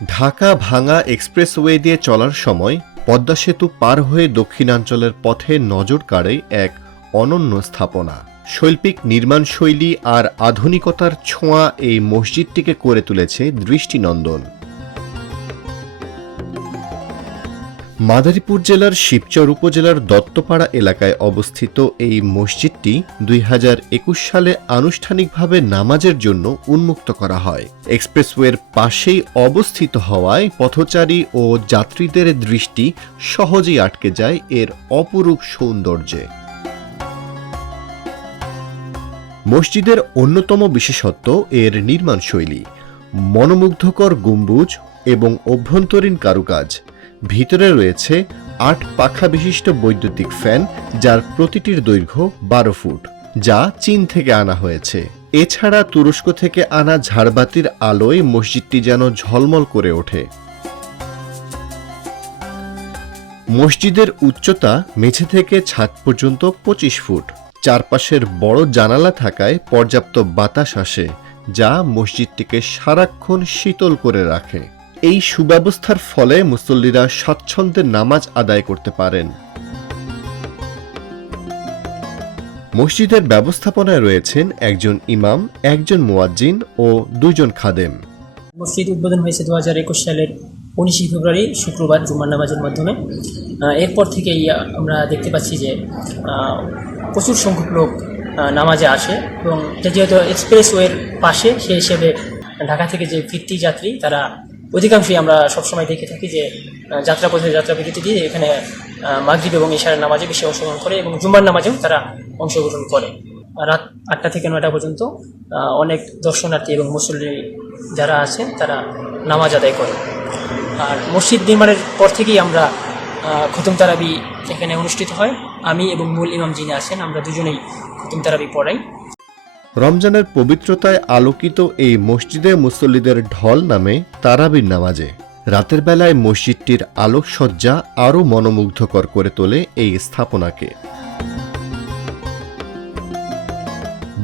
ঢাকা ভাঙা এক্সপ্রেসওয়ে দিয়ে চলার সময় পদ্মা সেতু পার হয়ে দক্ষিণাঞ্চলের পথে নজর কাড়ে এক অনন্য স্থাপনা। শৈল্পিক নির্মাণশৈলী আর আধুনিকতার ছোঁয়া এই মসজিদটিকে করে তুলেছে দৃষ্টিনন্দন। মাদারীপুর জেলার শিবচর উপজেলার দত্তপাড়া এলাকায় অবস্থিত এই মসজিদটি ২০২১ সালে আনুষ্ঠানিকভাবে নামাজের জন্য উন্মুক্ত করা হয়। এক্সপ্রেসওয়ের পাশেই অবস্থিত হওয়ায় পথচারী ও যাত্রীদের দৃষ্টি সহজেই আটকে যায় এর অপরূপ সৌন্দর্যে। মসজিদের অন্যতম বিশেষত্ব এর নির্মাণশৈলী, মনোমুগ্ধকর গম্বুজ এবং অভ্যন্তরীণ কারুকাজ। ভিতরে রয়েছে ৮ পাখা বিশিষ্ট বৈদ্যুতিক ফ্যান, যার প্রতিটির দৈর্ঘ্য ১২ ফুট, যা চীন থেকে আনা হয়েছে। এছাড়া তুরস্ক থেকে আনা ঝাড়বাতির আলোয় মসজিদটি যেন ঝলমল করে ওঠে। মসজিদের উচ্চতা মেঝে থেকে ছাদ পর্যন্ত ২৫ ফুট। চারপাশের বড় জানালা থাকায় পর্যাপ্ত বাতাস আসে, যা মসজিদটিকে সারাক্ষণ শীতল করে রাখে। এই সুব্যবস্থার ফলে মুসল্লিরা স্বাচ্ছন্দ্যে নামাজ আদায় করতে পারেন। মসজিদের ব্যবস্থাপনায় রয়েছেন একজন ইমাম, একজন মুয়াজ্জিন ও ২ জন খাদেম। মসজিদ উদ্বোধন হয়েছে ২০২১ সালের ১৯ ফেব্রুয়ারি শুক্রবার জুমার নামাজের মাধ্যমে। এরপর থেকেই আমরা দেখতে পাচ্ছি যে প্রচুর সংখ্যক লোক নামাজে আসে এবং যেহেতু এক্সপ্রেসওয়ের পাশে সেই হিসেবে ঢাকা থেকে যে ফিরতি যাত্রী তারা অধিকাংশই আমরা সবসময় দেখে থাকি যে যাত্রাপথে যাত্রা বিরতি দিয়ে এখানে মাগরিব এবং ইশারের নামাজে বেশি অংশগ্রহণ করে এবং জুম্মার নামাজেও তারা অংশগ্রহণ করে। রাত ৮টা থেকে ৯টা পর্যন্ত অনেক দর্শনার্থী এবং মুসল্লি যারা আছেন তারা নামাজ আদায় করে। আর মসজিদ নির্মাণের পর থেকেই আমরা খতম তারাবি এখানে অনুষ্ঠিত হয়। আমি এবং মূল ইমাম যিনি আছেন আমরা দুজনেই খতম তারাবি পড়াই। রমজানের পবিত্রতায় আলোকিত এই মসজিদে মুসল্লিদের ঢল নামে তারাবির নামাজে। রাতের বেলায় মসজিদটির আলোকসজ্জা আরও মনোমুগ্ধকর করে তোলে এই স্থাপনাকে।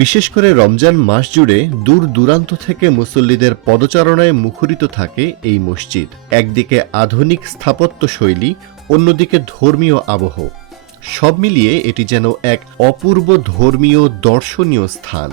বিশেষ করে রমজান মাস জুড়ে দূর দূরান্ত থেকে মুসল্লিদের পদচারণায় মুখরিত থাকে এই মসজিদ। একদিকে আধুনিক স্থাপত্য শৈলী, অন্যদিকে ধর্মীয় আবহ। সব মিলিয়ে এটি যেন এক অপূর্ব ধর্মীয় দর্শনীয় স্থান।